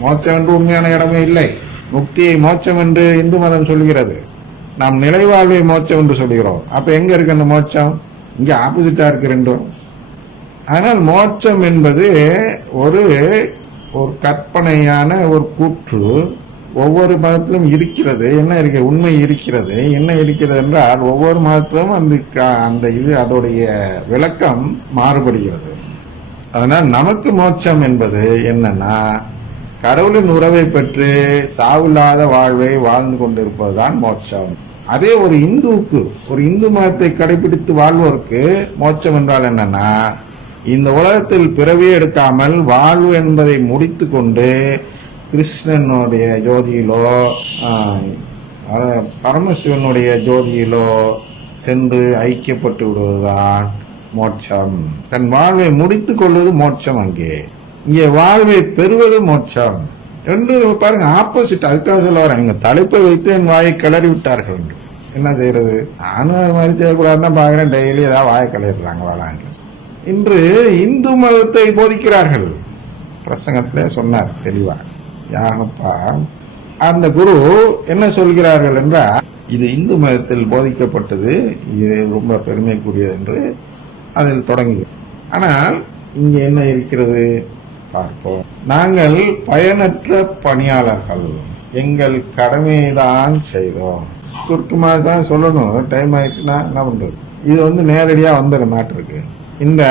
மோட்சம் என்று உண்மையான இடமே இல்லை. முக்தியை மோட்சம் என்று இந்து மதம் சொல்கிறது. நாம் நிலைவாழ்வை மோட்சம் என்று சொல்கிறோம். அப்ப எங்க இருக்கு அந்த மோட்சம்? இங்க ஆப்போசிட்டா இருக்கு ரெண்டும். ஆனால் மோட்சம் என்பது ஒரு ஒரு கற்பனையான ஒரு கூற்று ஒவ்வொரு மதத்திலும் இருக்கிறது. என்ன இருக்கு? உண்மை இருக்கிறது. என்ன இருக்கிறது என்றால் ஒவ்வொரு மதத்திலும் அந்த க- அந்த இது அதோடைய விளக்கம் மாறுபடுகிறது. அதனால் நமக்கு மோட்சம் என்பது என்னன்னா கடவுளின் உறவை பெற்று சாவில்லாத வாழ்வை வாழ்ந்து கொண்டிருப்பதுதான் மோட்சம். அதே ஒரு இந்துவுக்கு ஒரு இந்து மதத்தை கடைபிடித்து வாழ்வோருக்கு மோட்சம் என்றால் என்னன்னா இந்த உலகத்தில் பிறவியே எடுக்காமல் வாழ்வு என்பதை முடித்து கொண்டு கிருஷ்ணனுடைய ஜோதியிலோ பரமசிவனுடைய ஜோதியிலோ சென்று ஐக்கியப்பட்டு விடுவதுதான் மோட்சம். தன் வாழ்வை முடித்து கொள்வது மோட்சம் அங்கே. இங்கே வாழ்வை பெறுவது மோட்சம். ரெண்டு பாருங்க ஆப்போசிட் அதுக்காக சொல்ல வரேன். இங்க தலைப்பை வைத்து என் வாயை கிளறி விட்டார்கள் என்று. என்ன செய்யறது நானும் அது மாதிரி செய்யக்கூடாதுன்னு தான் பாக்குறேன் டெய்லி ஏதாவது வாயை கிளறிடுறாங்க வாழாண்டு இன்று இந்து மதத்தை போதிக்கிறார்கள். பிரசங்கத்தில் சொன்னார் தெளிவாக யாருப்பா? அந்த குரு என்ன சொல்கிறார்கள் என்றால் இது இந்து மதத்தில் போதிக்கப்பட்டது இது ரொம்ப பெருமைக்குரியது என்று அதில் தொடங்கி ஆனால் இங்கே என்ன இருக்கிறது? பார்ப்போம். நாங்கள் பயனற்ற பணியாளர்கள். எங்கள் கடமைதான் செய்தோம். சுருக்கமாக தான் சொல்லணும். டைம் ஆயிடுச்சுன்னா என்ன பண்ணுறது இது வந்து நேரடியாக வந்துடுற நாட்டிற்கு இந்த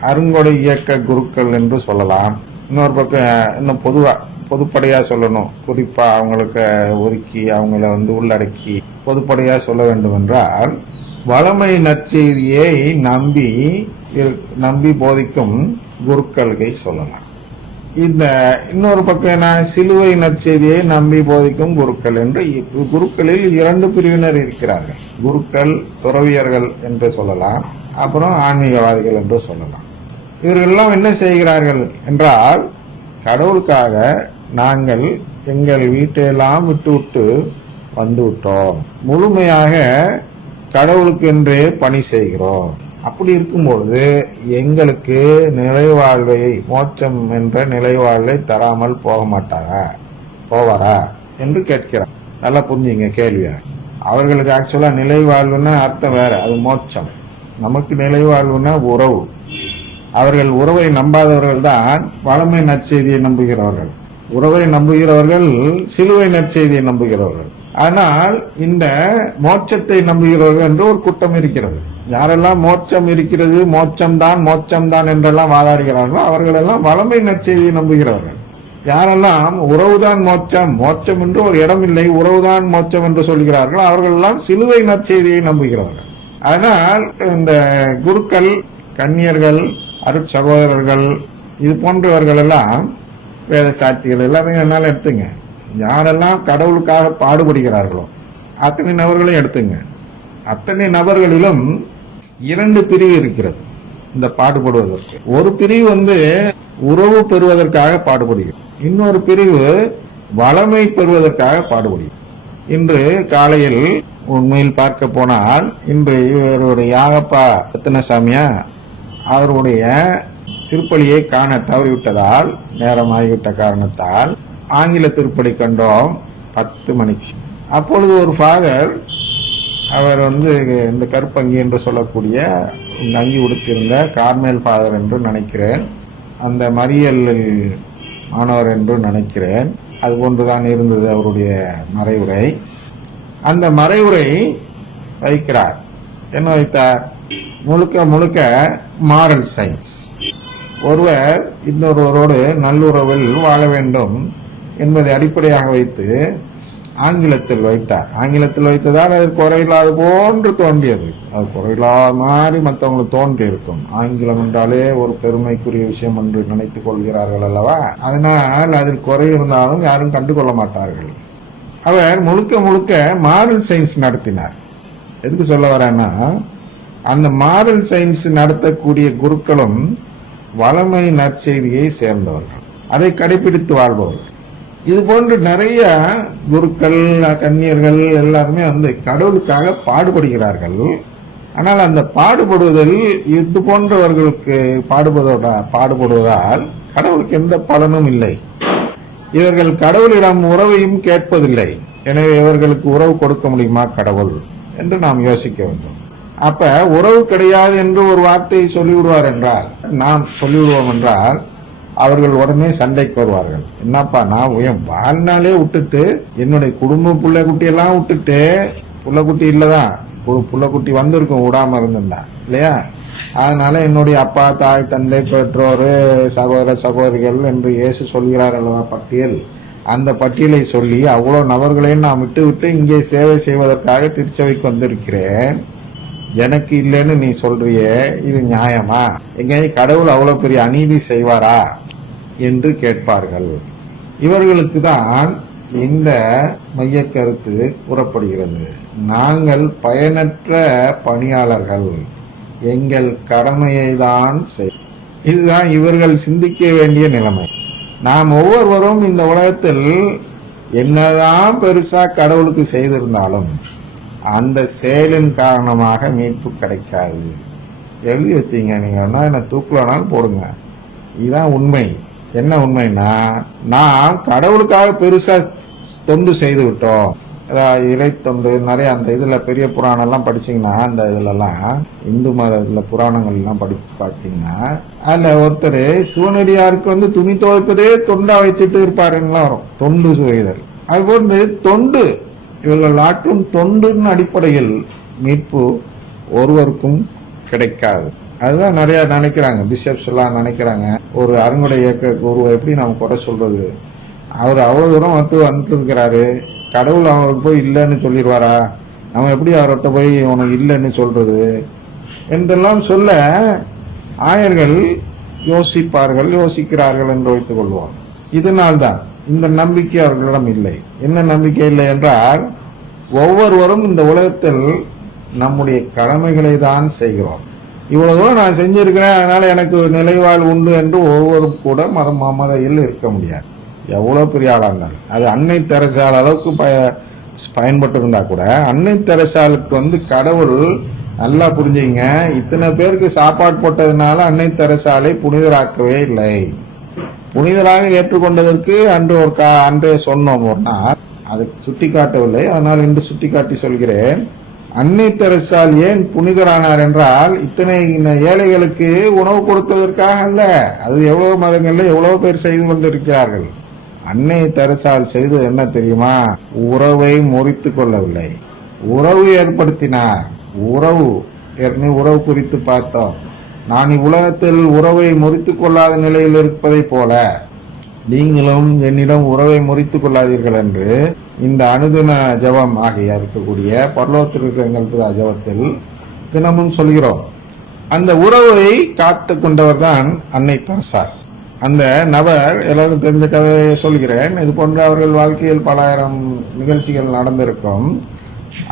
அருங்கொடை இயக்க குருக்கள் என்று சொல்லலாம். இன்னொரு பக்கம் இன்னும் பொதுவாக பொதுப்படையாக சொல்லணும். குறிப்பாக அவங்களுக்கு ஒதுக்கி அவங்கள வந்து உள்ளடக்கி பொதுப்படையாக சொல்ல வேண்டும் என்றால் வளமை நற்செய்தியை நம்பி இரு- நம்பி போதிக்கும் குருக்கள்கை சொல்லலாம். இந்த இன்னொரு பக்கம் நான் சிலுவை நற்செய்தியை நம்பி போதிக்கும் குருக்கள் என்று குருக்களில் இரண்டு பிரிவினர் இருக்கிறார்கள். குருக்கள் துறவியர்கள் என்று சொல்லலாம். அப்புறம் ஆன்மீகவாதிகள் என்று சொல்லலாம். இவர்களெல்லாம் என்ன செய்கிறார்கள் என்றால் கடவுளுக்காக நாங்கள் எங்கள் வீட்டையெல்லாம் விட்டு விட்டு வந்து விட்டோம் முழுமையாக கடவுளுக்கு என்றே பணி செய்கிறோம். அப்படி இருக்கும் பொழுது எங்களுக்கு நிலைவாழ்வை மோட்சம் என்ற நிலைவாழ்வை தராமல் போக மாட்டாரா? போவாரா? என்று கேட்கிறார். நல்லா புரிஞ்சுங்க கேள்வியா. அவர்களுக்கு ஆக்சுவலாக நிலைவாழ்வுன்னா அர்த்தம் வேற அது மோட்சம். நமக்கு நிலைவாழ்வுன்னா உறவு. அவர்கள் உறவை நம்பாதவர்கள் தான் வளமை நற்செய்தியை நம்புகிறவர்கள். உறவை நம்புகிறவர்கள் சிலுவை நற்செய்தியை நம்புகிறவர்கள். ஆனால் இந்த மோட்சத்தை நம்புகிறவர்கள் என்று ஒரு கூட்டம் இருக்கிறது. யாரெல்லாம் மோட்சம் இருக்கிறது மோட்சம்தான் மோட்சம்தான் என்றெல்லாம் வாதாடுகிறார்களோ அவர்களெல்லாம் வளமை நற்செய்தியை நம்புகிறார்கள் யாரெல்லாம் உறவுதான் மோட்சம் மோட்சம் என்று ஒரு இடம் இல்லை உறவுதான் மோட்சம் என்று சொல்கிறார்கள் அவர்கள் எல்லாம் சிலுவை நற்செய்தியை நம்புகிறார்கள் அதனால் இந்த குருக்கள் கன்னியர்கள் அருட்சகோதரர்கள் இது போன்றவர்கள் எல்லாம் வேத சாட்சிகள் எல்லாமே என்னால் எடுத்துங்க. யாரெல்லாம் கடவுளுக்காக பாடுபடுகிறார்களோ அத்தனை நபர்களையும் எடுத்துங்க. அத்தனை நபர்களிலும் இரண்டு பிரிவு இருக்கிறது. இந்த பாடுபடுவதற்கு. ஒரு பிரிவு வந்து உறவு பெறுவதற்காக பாடுபடுகிறது. இன்னொரு பிரிவு வளமை பெறுவதற்காக பாடுபடுகிறது. இன்று காலையில் உண்மையில் பார்க்க போனால் இன்று இவருடைய யாகப்பா ரத்தினசாமியா அவருடைய திருப்பலியை காண தவறிவிட்டதால் நேரமாகிவிட்ட காரணத்தால் ஆங்கில திருப்பலி கண்டோம் பத்து மணிக்கு. அப்பொழுது ஒரு ஃபாதர் அவர் வந்து இந்த கருப்பங்கி என்று சொல்லக்கூடிய இந்த அங்கி உடுத்திருந்த கார்மேல் ஃபாதர் என்று நினைக்கிறேன். அந்த மரியல் மாணவர் என்று நினைக்கிறேன். அது போன்றுதான் இருந்தது அவருடைய மறைவுரை. அந்த மறைவுரை வைக்கிறார். என்ன வைத்தார்? முழுக்க முழுக்க மாரல் சயின்ஸ் ஒருவர் இன்னொருவரோடு நல்லுறவில் வாழ வேண்டும் என்பதை அடிப்படையாக வைத்து ஆங்கிலத்தில் வைத்தார். ஆங்கிலத்தில் வைத்ததால் அது குறையில்லாத போன்று தோன்றியது. அது குறையில்லாத மாதிரி மற்றவங்களுக்கு தோன்றி இருக்கும். ஆங்கிலம் என்றாலே ஒரு பெருமைக்குரிய விஷயம் என்று நினைத்துக் கொள்கிறார்கள் அல்லவா? அதனால் அதில் குறை இருந்தாலும் யாரும் கண்டுகொள்ள மாட்டார்கள். அவர் முழுக்க முழுக்க மாரல் சயின்ஸ் நடத்தினார். எதுக்கு சொல்ல வரேன்னா அந்த மாரல் சயின்ஸ் நடத்தக்கூடிய குருக்களும் வளமை நற்செய்தியை சேர்ந்தவர்கள். அதை கடைபிடித்து வாழ்பவர்கள். இது போன்று நிறைய குருக்கள் கன்னியர்கள் எல்லாருமே வந்து கடவுளுக்காக பாடுபடுகிறார்கள். ஆனால் அந்த பாடுபடுவதில் இது போன்றவர்களுக்கு பாடுபதோட பாடுபடுவதால் கடவுளுக்கு எந்த பலனும் இல்லை. இவர்கள் கடவுளிடம் உறவையும் கேட்பதில்லை. எனவே இவர்களுக்கு உறவு கொடுக்க முடியுமா கடவுள்? என்று நாம் யோசிக்க வேண்டும். அப்ப உறவு கிடையாது என்று ஒரு வார்த்தையை சொல்லிவிடுவார் என்றால் நாம் சொல்லிவிடுவோம் என்றால் அவர்கள் உடனே சண்டைக்கு வருவார்கள். என்னப்பா நான் என் வாழ்நாளே விட்டுட்டு என்னுடைய குடும்ப புள்ள குட்டியெல்லாம் விட்டுட்டு புள்ளக்குட்டி இல்லதான். பு- புள்ளக்குட்டி வந்திருக்கும் விடாம இருந்திருந்தா. இல்லையா? அதனால என்னுடைய அப்பா தாய் தந்தை பெற்றோர் சகோதர சகோதரிகள் என்று இயேசு சொல்கிறார் அல்லவா பட்டியல்? அந்த பட்டியலை சொல்லி அவ்வளோ நபர்களையும் நான் விட்டு விட்டு இங்கே சேவை செய்வதற்காக திருச்சபைக்கு வந்திருக்கிறேன். எனக்கு இல்லைன்னு நீ சொல்றியே இது நியாயமா? எங்கேயும் கடவுள் அவ்வளோ பெரிய அநீதி செய்வாரா? என்று கேட்பார்கள். இவர்களுக்கு தான் இந்த மைய கருத்து கூறப்படுகிறது. நாங்கள் பயனற்ற பணியாளர்கள். எங்கள் கடமையை தான் செய். இதுதான் இவர்கள் சிந்திக்க வேண்டிய நிலைமை. நாம் ஒவ்வொருவரும் இந்த உலகத்தில் என்னதான் பெருசா கடவுளுக்கு செய்திருந்தாலும் அந்த செயலின் காரணமாக மீட்பு கிடைக்காது. எழுதி வச்சீங்க நீங்கள் என்ன தூக்கலனாலும் போடுங்க. இதுதான் உண்மை. என்ன உண்மைன்னா நாம் கடவுளுக்காக பெருசாக தொண்டு செய்து விட்டோம். அதாவது இறை தொண்டு நிறைய அந்த இதில் பெரிய புராணம்லாம் படிச்சிங்கன்னா படிச்சீங்கன்னா அந்த இதுலலாம் இந்து மதத்தில் புராணங்கள்லாம் எல்லாம் பார்த்தீங்கன்னா அதில் ஒருத்தர் சிவனடியாருக்கு வந்து துணி துவைப்பதே தொண்டாக வைத்துட்டு இருப்பாருலாம் வரும். தொண்டு சுவைதர் அது போன்று தொண்டு இவர்கள் ஆற்றும் தொண்டின் அடிப்படையில் மீட்பு ஒருவருக்கும் கிடைக்காது. அதுதான் நிறைய நினைக்கிறாங்க. பிஷப்ஸ் எல்லாம் நினைக்கிறாங்க. ஒரு அருங்குடை இயக்க குருவை எப்படி நாம் குறை சொல்றது? அவர் அவ்வளோ தூரம் வந்து வந்துருக்கிறாரு. கடவுள் அவருக்கு போய் இல்லைன்னு சொல்லிடுவாரா? நம்ம எப்படி அவர்கிட்ட போய் உனக்கு இல்லைன்னு சொல்றது? என்றெல்லாம் சொல்ல ஆயர்கள் யோசிப்பார்கள் யோசிக்கிறார்கள் என்று வைத்துக் கொள்வோம். இதனால்தான் இந்த நம்பிக்கை அவர்களிடம் இல்லை. என்ன நம்பிக்கை இல்லை என்றால் ஒவ்வொருவரும் இந்த உலகத்தில் நம்முடைய கடமைகளை தான் செய்கிறோம். இவ்வளவு தூரம் நான் செஞ்சிருக்கிறேன் அதனால எனக்கு நிலைவாழ் உண்டு என்று ஒவ்வொரு கூட மதம் மமதையில் இருக்க முடியாது. எவ்வளோ பெரிய ஆளாக இருந்தாலும். அது அன்னை தெரசால் அளவுக்கு பய பயன்பட்டு இருந்தால் கூட அன்னை தெரசாலுக்கு வந்து கடவுள் நல்லா புரிஞ்சுங்க இத்தனை பேருக்கு சாப்பாடு போட்டதுனால அன்னை தெரசாலை புனிதராக்கவே இல்லை. புனிதராக ஏற்றுக்கொண்டதற்கு அன்று ஒரு கா அன்றே சொன்னோம் ஒரு நாள். அதை சுட்டி காட்டவில்லை அதனால் இன்று சுட்டி காட்டி சொல்கிறேன். அன்னை தெரசால் ஏன் புனிதரானார் என்றால் இத்தனை இந்த ஏழைகளுக்கு உணவு கொடுத்ததற்காக அல்ல. அது எவ்வளவு மதங்களில் எவ்வளவு பேர் செய்து கொண்டிருக்கிறார்கள். அன்னை தெரசால் செய்தது என்ன தெரியுமா? உறவை முறித்து கொள்ளவில்லை. உறவு ஏற்படுத்தினார். உறவு ஏற்கனவே உறவு குறித்து பார்த்தோம். நான் இவ்வுலகத்தில் உறவை முறித்து கொள்ளாத நிலையில் இருப்பதைப் போல நீங்களும் என்னிடம் உறவை முறித்து கொள்ளாதீர்கள் என்று இந்த அனுதின ஜெபம் ஆகிய இருக்கக்கூடிய பரலோகத்தில் இருக்கிற எங்கள் பிதா ஜெபத்தில் தினமும் சொல்கிறோம். அந்த உறவை காத்து கொண்டவர் தான் அன்னை தரசா அந்த நபர் எல்லாரும் தெரிஞ்ச கதையை சொல்கிறேன். இது போன்ற அவர்கள் வாழ்க்கையில் பலாயிரம் நிகழ்ச்சிகள் நடந்திருக்கும்.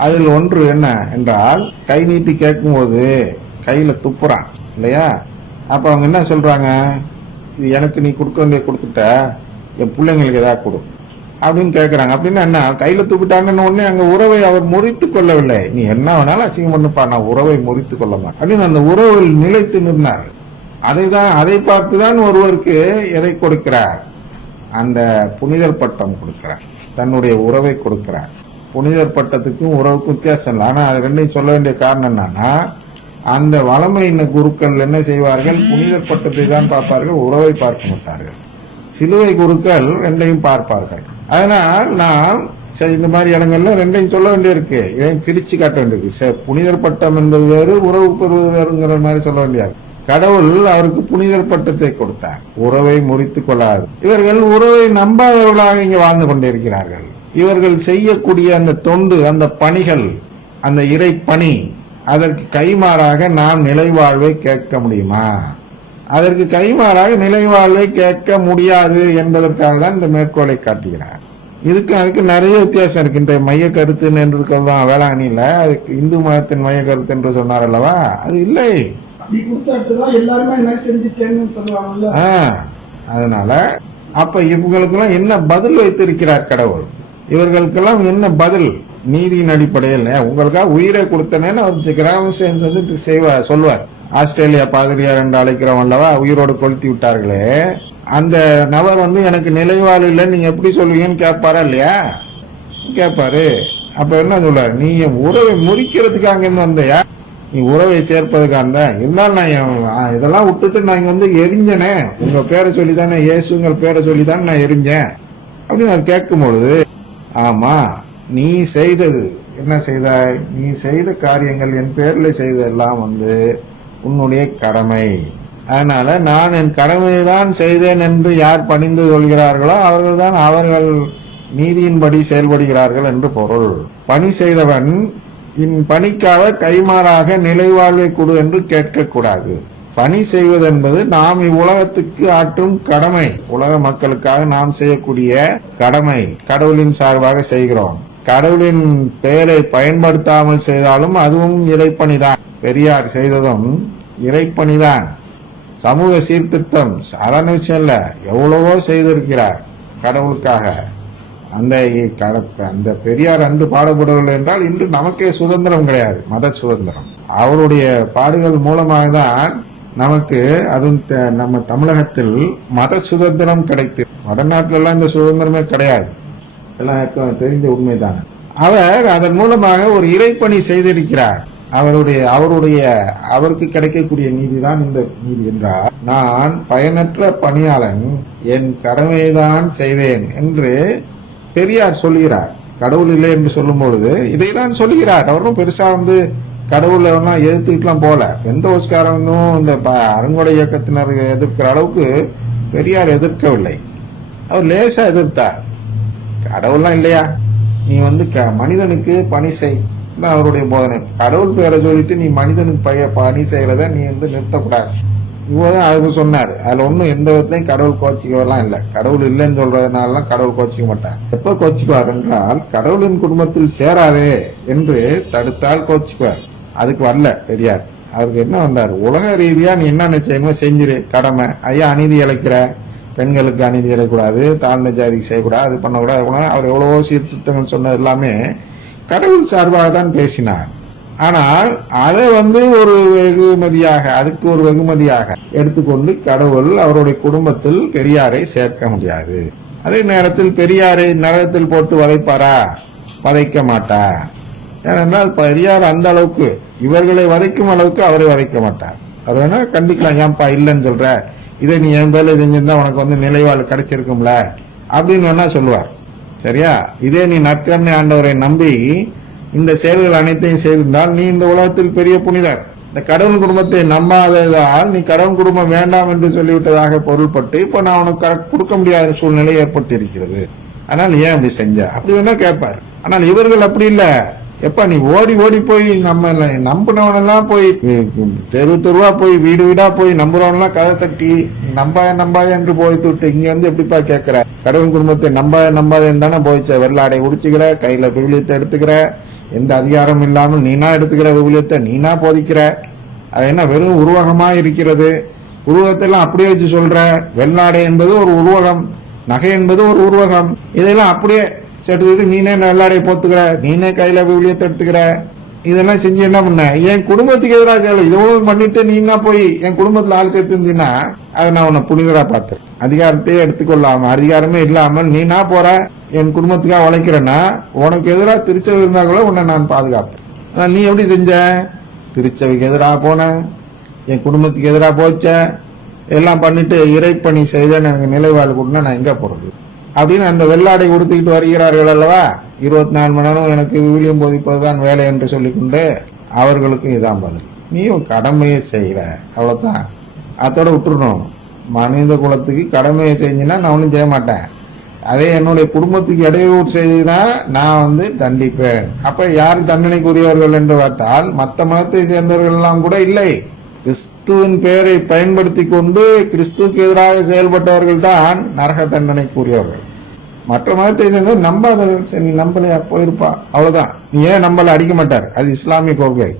அதில் ஒன்று என்ன என்றால் கை நீட்டி கேட்கும்போது கையில் துப்புறான் இல்லையா? அப்போ அவங்க என்ன சொல்கிறாங்க இது எனக்கு நீ கொடுக்க வேண்டிய கொடுத்துட்ட. என் பிள்ளைங்களுக்கு ஏதாவது கொடு. அப்படின்னு கேட்குறாங்க அப்படின்னா என்ன? கையில் துப்பிட்டாங்கன்னு உடனே அங்கே உறவை அவர் முறித்து கொள்ளவில்லை. நீ என்ன வேணாலும் அசிங்கம் பண்ணுப்பா. நான் உறவை முறித்து கொள்ள மாட்டேன். அப்படின்னு அந்த உறவில் நிலைத்து நின்றார். அதை தான் அதை பார்த்து தான் ஒருவருக்கு எதை கொடுக்கிறார்? அந்த புனிதர் பட்டம் கொடுக்கிறார். தன்னுடைய உறவை கொடுக்கிறார். புனிதர் பட்டத்துக்கும் உறவுக்கும் வித்தியாசம் இல்லை. ஆனால் அது ரெண்டையும் சொல்ல வேண்டிய காரணம் என்னன்னா அந்த வளமையின குருக்கள் என்ன செய்வார்கள்? புனிதர் பட்டத்தை தான் பார்ப்பார்கள் உறவை பார்க்க மாட்டார்கள். சிலுவை குருக்கள் ரெண்டையும் பார்ப்பார்கள். அதனால் நாம் சரி இந்த மாதிரி இடங்கள்ல ரெண்டையும் சொல்ல வேண்டியிருக்கு. இதையும் பிரித்து காட்ட வேண்டியிருக்கு. சரி, புனிதர் பட்டம் என்பது வேறு உறவு பெறுவது வேறுங்கிற மாதிரி சொல்ல வேண்டியது. கடவுள் அவருக்கு புனிதர் பட்டத்தை கொடுத்தார். உறவை முறித்து கொள்ளாது. இவர்கள் உறவை நம்பாதவர்களாக இங்கே வாழ்ந்து கொண்டிருக்கிறார்கள். இவர்கள் செய்யக்கூடிய அந்த தொண்டு அந்த பணிகள் அந்த இறை பணி அதற்கு கைமாறாக நாம் நிலைவாழ்வை கேட்க முடியுமா? அதற்கு கைமாறாக நிலைவாழ்வை கேட்க முடியாது என்பதற்காக தான் இந்த மேற்கோளை காட்டுகிறார். இதுக்கு அதுக்கு நிறைய வித்தியாசம் இருக்கு இந்த மைய கருத்துன்னு என்று சொல்றான் வேளாங்கண்ணியில. அதுக்கு இந்து மதத்தின் மைய கருத்து என்று சொன்னார் அல்லவா? அது இல்லை. அதனால அப்ப இவங்களுக்கெல்லாம் என்ன பதில் வைத்திருக்கிறார் கடவுள்? இவர்களுக்கெல்லாம் என்ன பதில்? நீதியின் அடிப்படையில் உங்களுக்காக உயிரை கொடுத்தனேன்னு அவர் கிராம சேன்ஸ் வந்து செய்வார் சொல்வார். ஆஸ்திரேலியா பாதிரியார் என்று அழைக்கிறோம் அல்லவா? உயிரோடு கொளுத்தி விட்டார்களே. அந்த நபர் வந்து எனக்கு நிலைவாழ் இல்லைன்னு நீங்கள் எப்படி சொல்லுவீங்கன்னு கேட்பாரா இல்லையா? கேட்பாரு. அப்போ என்ன சொல்றாரு நீ என் உறவை முறிக்கிறதுக்காக இருந்து வந்தையா? நீ உறவை சேர்ப்பதுக்காக இருந்தா. இருந்தாலும் நான் இதெல்லாம் விட்டுட்டு நான் இங்கே வந்து எரிஞ்சனே. உங்கள் பேரை சொல்லி தானே இயேசுங்கள் பேரை சொல்லி தானே நான் எரிஞ்சேன். அப்படின்னு நான் கேட்கும் பொழுது ஆமாம் நீ செய்தது. என்ன செய்தாய்? நீ செய்த காரியங்கள் என் பேரில் செய்ததெல்லாம் வந்து உன்னுடைய கடமை. அதனால நான் என் கடமையை தான் செய்தேன் என்று யார் பணிந்து கொள்கிறார்களோ அவர்கள்தான் அவர்கள் நீதியின்படி செயல்படுகிறார்கள் என்று பொருள். பணி செய்தவன் இன் பணிக்காக கைமாறாக நிலைவாழ்வை கொடு என்று கேட்கக்கூடாது. பணி செய்வதென்பது நாம் இவ்வுலகத்துக்கு ஆற்றும் கடமை. உலக மக்களுக்காக நாம் செய்யக்கூடிய கடமை. கடவுளின் சார்பாக செய்கிறோம். கடவுளின் பெயரை பயன்படுத்தாமல் செய்தாலும் அதுவும் இறைப்பணிதான். பெரியார் செய்ததும் இறைப்பணிதான். சமூக சீர்திருத்தம் சாதாரண விஷயம் இல்லை. எவ்வளவோ செய்திருக்கிறார் கடவுளுக்காக. அந்த கட- அந்த பெரியார் அன்று பாடுபடவில்லை என்றால் இன்று நமக்கே சுதந்திரம் கிடையாது மத சுதந்திரம். அவருடைய பாடுகள் மூலமாக தான் நமக்கு அதுவும் த- நம்ம தமிழகத்தில் மத சுதந்திரம் கிடைத்து வடநாட்டுல இந்த சுதந்திரமே கிடையாது. எல்லாம் எனக்கு தெரிந்த உண்மைதான். அவர் அதன் மூலமாக ஒரு இறைப்பணி செய்திருக்கிறார். அவருடைய அவருடைய அவருக்கு கிடைக்கக்கூடிய நீதிதான் இந்த நீதி என்றார் நான் பயனற்ற பணியாளன் என் கடமைதான் செய்தேன் என்று பெரியார் சொல்கிறார். கடவுள் இல்லை என்று சொல்லும் பொழுது இதை தான் சொல்கிறார். அவரும் பெருசாக வந்து கடவுளை எல்லாம் எதிர்த்துக்கிட்டுலாம் போல எந்த ஓஸ்காரங்களும் இந்த ப- அருங்கொடை இயக்கத்தினர் எதிர்க்கிற அளவுக்கு பெரியார் எதிர்க்கவில்லை. அவர் லேசாக எதிர்த்தார். கடவுள்லாம் இல்லையா? நீ வந்து க- மனிதனுக்கு பணி செய். தான் அவருடைய போதனை. கடவுள் பேரை சொல்லிட்டு நீ மனிதனுக்கு பய பணி செய்கிறத நீ வந்து நிறுத்தக்கூடாது. இவ்வளவுதான் அவர் சொன்னார். அதில் ஒன்றும் எந்த விதத்திலையும் கடவுள் கோச்சிக்கவெல்லாம் இல்லை. கடவுள் இல்லைன்னு சொல்கிறதுனாலலாம் கடவுள் கோச்சிக்க மாட்டார். எப்போ கோச்சிக்குவார் என்றால் கடவுளின் குடும்பத்தில் சேராதே என்று தடுத்தால் கோச்சிக்குவார் அதுக்கு வரல பெரியார். அவருக்கு என்ன வந்தார்? உலக ரீதியாக நீ என்னென்ன செய்யணுமோ செஞ்சிரு. கடமை. ஐயா அநீதி இழைக்கிற பெண்களுக்கு அநீதி இழைக்கூடாது தாழ்ந்த ஜாதிக்கு செய்யக்கூடாது. அது பண்ணக்கூடாது அது பண்ணக்கூடாது. அவர் எவ்வளவோ சீர்திருத்தங்கள் சொன்னது எல்லாமே கடவுள் சார்பாக தான் பேசினார். ஆனால் அதை வந்து ஒரு வெகுமதியாக அதுக்கு ஒரு வெகுமதியாக எடுத்துக்கொண்டு கடவுள் அவருடைய குடும்பத்தில் பெரியாரை சேர்க்க முடியாது. அதே நேரத்தில் பெரியாரை நரகத்தில் போட்டு வதைப்பாரா? வதைக்க மாட்டார் ஏனென்றால் பெரியார் அந்த அளவுக்கு இவர்களை வதைக்கும் அளவுக்கு அவரை வதைக்க மாட்டார். அவர் வேணா கண்டிக்கலாம் ஏன்பா இல்லைன்னு சொல்ற. இதை நீ என் பேர்ல செஞ்சிருந்தா உனக்கு வந்து நிலைவாழ் கிடைச்சிருக்கும்ல அப்படின்னு வேணா சொல்லுவார். சரியா? இதே நீ நற்கருணை ஆண்டவரை நம்பி இந்த செயல்கள் அனைத்தையும் செய்திருந்தால் நீ இந்த உலகத்தில் பெரிய புனிதர். இந்த கடவுள் குடும்பத்தை நம்பாததால் நீ கடவுள் குடும்பம் வேண்டாம் என்று சொல்லிவிட்டதாக பொருள்பட்டு இப்போ நான் உனக்கு கர- கொடுக்க முடியாத சூழ்நிலை ஏற்பட்டு இருக்கிறது அதனால் ஏன் அப்படி செஞ்ச? அப்படி வேணா கேட்பார். ஆனால் இவர்கள் அப்படி இல்லை. எப்ப நீ ஓடி ஓடி போய் நம்ம நம்பினவனெல்லாம் போய் தெரு தெருவா போய் வீடு வீடா போய் நம்புறவனெல்லாம் கதை தட்டி நம்பாய நம்பாத நம்பாத என்று போய் விட்டு இங்க வந்து எப்படிப்பா கேட்கிற கடவுள் குடும்பத்தை நம்பாத நம்பாதேன்னு தானே போயிச்ச வெள்ளாடை உடிச்சுக்கிற கையில விவிலியத்தை எடுத்துக்கிற எந்த அதிகாரம் இல்லாமல் நீனா எடுத்துக்கிற விவிலியத்தை நீனா போதிக்கிற. அது என்ன வெறும் உருவகமா இருக்கிறது? உருவத்தெல்லாம் அப்படியே வச்சு சொல்ற. வெள்ளாடை என்பது ஒரு உருவகம் நகை என்பது ஒரு உருவகம். இதெல்லாம் அப்படியே சேர்த்துக்கிட்டு நீனே நல்லாடைய போத்துக்கிற நீனே கையில விவிலியத்தை எடுத்துக்கிற. இதெல்லாம் செஞ்சு என்ன பண்ண? என் குடும்பத்துக்கு எதிராக செயல். இவ்வளவு பண்ணிட்டு நீ போய் என் குடும்பத்துல ஆள் சேர்த்துருந்தீங்கன்னா அதை நான் உன்னை புனிதரா பார்த்தேன் அதிகாரத்தையே எடுத்துக்கொள்ளாம அதிகாரமே இல்லாமல் நீனா போற? என் குடும்பத்துக்காக உழைக்கிறேன்னா உனக்கு எதிராக திருச்சவை இருந்தா கூட உன்னை நான் பாதுகாப்பேன். ஆனால் நீ எப்படி செஞ்ச? திருச்சபைக்கு எதிராக போன என் குடும்பத்துக்கு எதிராக போச்ச. எல்லாம் பண்ணிட்டு இறைப்பணி செய்தேன்னு எனக்கு நிலைவாழ் கொடுன்னா நான் எங்கே போகிறது அப்படின்னு அந்த வெள்ளாடை கொடுத்துக்கிட்டு வருகிறார்கள் அல்லவா? இருபத்தி நாலு மணி நேரம் எனக்கு விவிலியம் போதிப்பதுதான் வேலை என்று சொல்லிக்கொண்டு அவர்களுக்கும் இதான் பதில். நீயும் கடமையை செய்கிற அவ்வளோதான் அதோட விட்டுருணும் மனித குலத்துக்கு கடமையை செஞ்சுன்னா நான் ஒன்றும் செய்ய மாட்டேன். அதே என்னுடைய குடும்பத்துக்கு இடையூறு செய்துதான் நான் வந்து தண்டிப்பேன். அப்போ யார் தண்டனைக்குரியவர்கள் என்று பார்த்தால் மற்ற மதத்தை சேர்ந்தவர்கள் எல்லாம் கூட இல்லை. கிறிஸ்துவின் பெயரை பயன்படுத்தி கொண்டு கிறிஸ்துவுக்கு எதிராக செயல்பட்டவர்கள் தான் நரக தண்டனைக்குரியவர்கள். மற்ற மதத்தை சேர்ந்தவர் நம்பாதவர்கள் சரி நம்பலையா? போயிருப்பா. அவ்வளவுதான். ஏன் நம்மளை அடிக்க மாட்டார். அது இஸ்லாமிய கொள்கை.